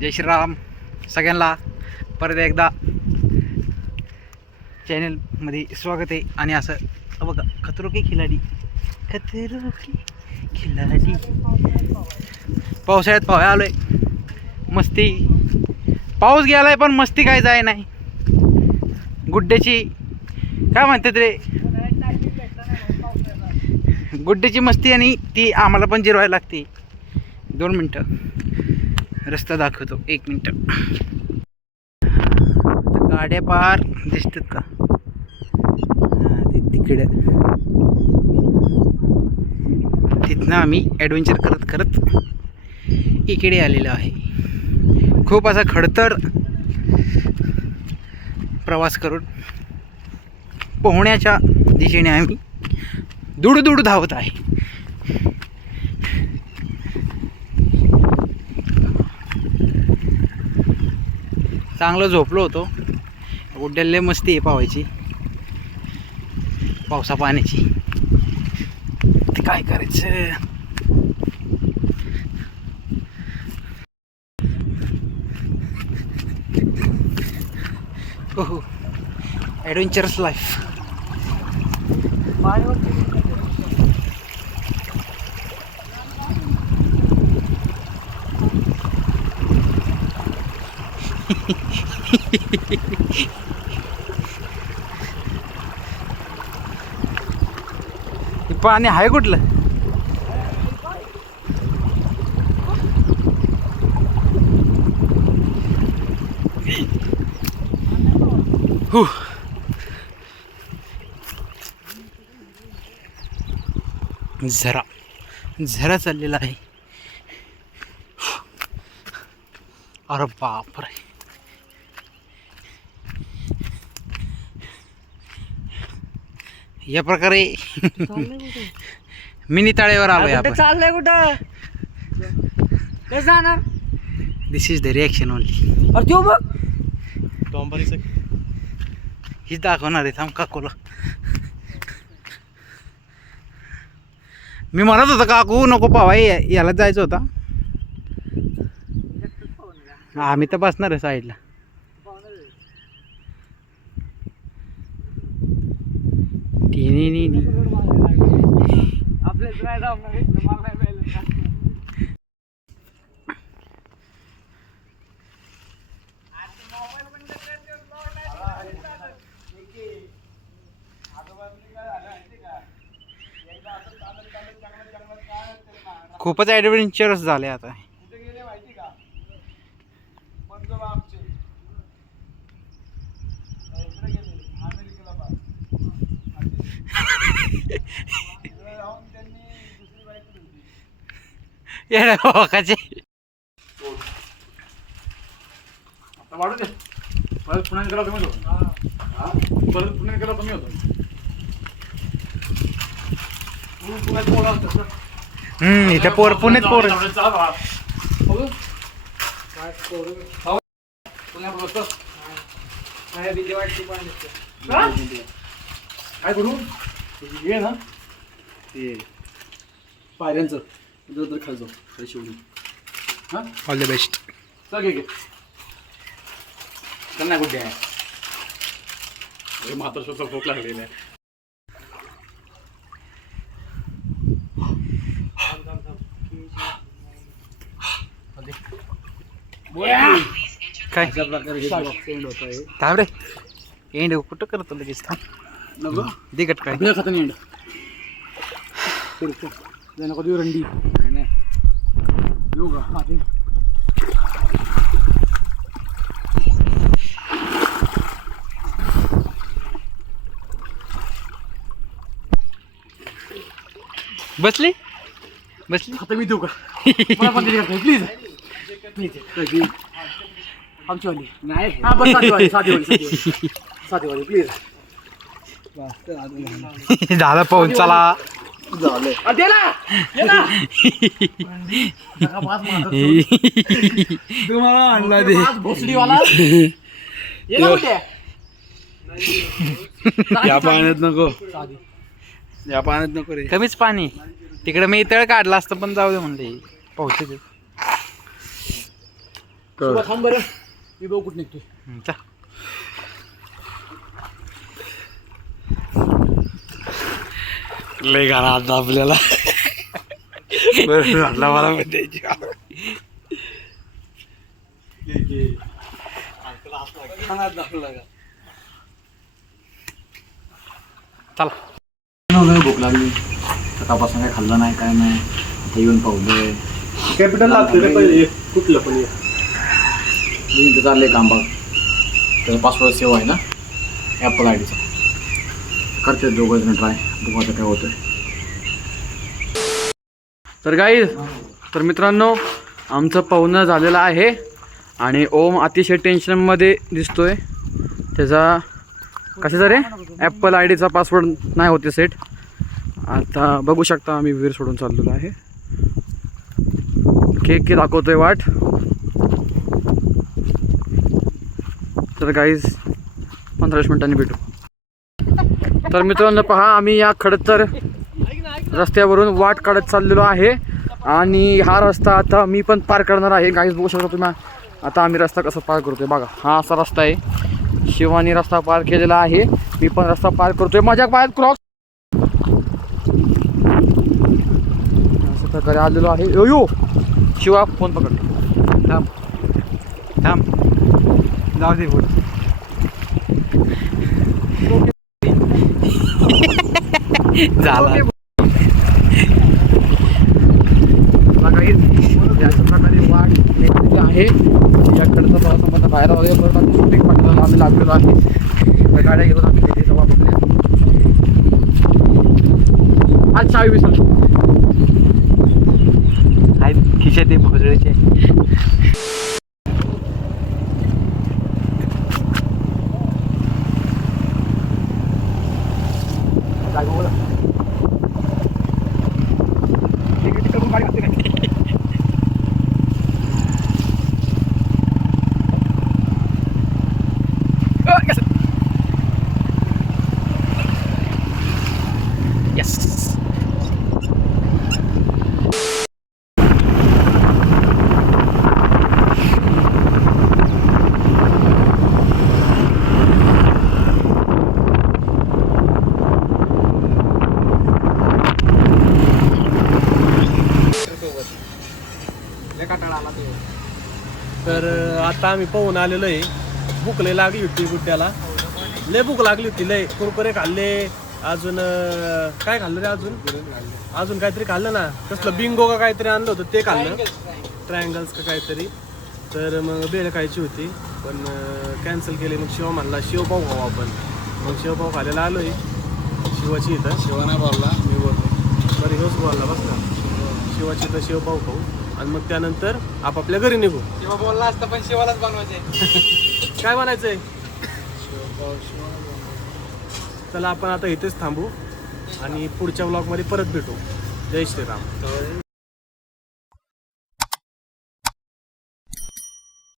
जय श्रीराम सगळ्यांना परत एकदा चॅनलमध्ये स्वागत आहे. आणि असं बघा खतरो की खिलाडी पावसाळ्यात पावया आलोय. मस्ती पाऊस गेलाय पण मस्ती काय जाय नाही. गुड्ड्याची काय म्हणतात रे, गुड्ड्याची मस्ती आणि ती आम्हाला पण जिरवायला लागते. 2 मिनटं रस्ता दाखवतो. 1 मिनटं. गाड्या पार दिसतात का तिकडे. तिथनं आम्ही ॲडव्हेंचर करत करत इकडे आलेलो आहे. खूप असा खडतर प्रवास करून पोहण्याच्या दिशेने आम्ही दुडूदुडू धावत आहे. चांगलं झोपलो होतो. गुड्ड्याला मस्ती आहे पावायची, पावसा पाण्याची. ते काय करायचं. हो ॲडव्हेंचरस लाईफ. पाणी आहे कुठलं. झरा चाललेला आहे. अरे बापरे. या प्रकारे मिनी ताळेवर आलोय आपण. चाललंय कुठं कसं जाणार. दिस इज द रिॲक्शन ओनली. अरे तो बघ हीच दाखवणार आहे. थांब काकूला मी म्हणत होतो काकू नको पावाई याला जायचं होता. आम्ही तर बसणार आहे साईडला. खूपच ॲडव्हेंचरस झाले आता. काचे वाढू दे. परत पुण्यात गेला कमी होतो. परत पुण्यात गेला कमी होतो. इथे पोर पुण्यात पोर काय करू घे ना ते पायऱ्यांचं जर खाली जाऊ शेवटी. हां ऑल द बेस्ट. चल घे चल ना. गुड्डे म्हातार स्वतः भूक लागलेली आहे. काय थांब रे. एंड कुठं करतो लगेच. थांब नको दिगट काय बिया खाता नाही. एंड नको देऊ रंडी. नाही येऊ का बसली बसली. आता मी देऊ का मला पण प्लीज प्लीज. आमची वाली नाही. हां बस साधी वाली प्लीज. झालं पाहून चला. तुम्हाला आणला दे भोसडीवाला. या पाण्यात नको. या पाण्यात नको रे. कमीच पाणी. तिकडे मी तळ काढला असतं पण जाऊ दे म्हणले पाऊस येते. शिवा थांब बरं, मी बघू कुठं निघतोय. चल. लय घाला आता आपल्याला. बरं झाला मला पण द्यायची. चला. भूक लागली, सकाळपासून काय खाल्लं नाही काय नाही. आता येऊन पावलंय. कॅपिटल लागतं रे पहिले कुठलं पण ये. मी इथं चाललंय कामबाग. त्याचा पासवर्ड सेव्ह आहे ना ॲपल आय डीचा. करते दोघं जण ट्राय, बघू आता काय होतंय. तर गाईज, तर मित्रांनो आमचं पाहुणं झालेलं आहे आणि ओम अतिशय टेन्शनमध्ये दिसतोय. त्याचा कशाचा रे ॲपल आय डीचा पासवर्ड नाही होते सेट. आता बघू शकता आम्ही विहीर सोडून चाललेलो आहे. केक दाखवतोय वाट. तर गाईज 15 मिनिटांनी भेटू. तर मित्रांनो पहा, आम्ही या खडतर रस्त्यावरून वाट काढत चाललेलो आहे आणि हा रस्ता आता मी पण पार करणार आहे. गाईज बघू शकता तुम्ही. आता आम्ही रस्ता कसा पार करतोय बघा. हा असा रस्ता आहे. शिवानी रस्ता पार केलेला आहे, मी पण रस्ता पार करतोय. माझ्या पायात क्रॉक्स अशा प्रकारे आलेलो आहे. यो यो शिवा फोन पकड. थांब थांब, जाऊ दे बोल. झाला. अशा प्रकारे वाट आहे. याकडचा पावसामध्ये बाहेर वगैरे परत शूटिंग पाठवलं आम्ही लागलेलो आहे. त्या गाड्या घेऊन आम्ही तिथे सभा बघल्या. आज चावी विसरतो आहेत खिशात ते भोजळीचे. तर आता आम्ही पाहून आलेलो आहे. भूक लय लागली होती गुड्ड्याला, लय भूक लागली होती. लय कुरकुरे खाल्ले, अजून काय खाल्लं रे, अजून काहीतरी खाल्लं ना. कसलं बिंगो का काहीतरी आणलं होतं ते खाल्लं, ट्रायंगल्स का काहीतरी. तर मग बेळ खायची होती पण कॅन्सल केली. मग शिवा म्हणला शिवपाव खाऊ आपण. मग शिवपाव खायला आलोय शिवाची इथं. शिवा नाही बोलला, मी बोलतो. बरं ह्योच बोलला बस का. शिवाची इथं शिवपाव खाऊ आणि मग त्यानंतर आपापल्या घरी निघू. शिवा बोलला असतं पण शिवालाच बनवायचंय. काय बनायचंय. चला आपण आता इथेच थांबू आणि पुढच्या व्लॉगमध्ये परत भेटू. जय श्रीराम.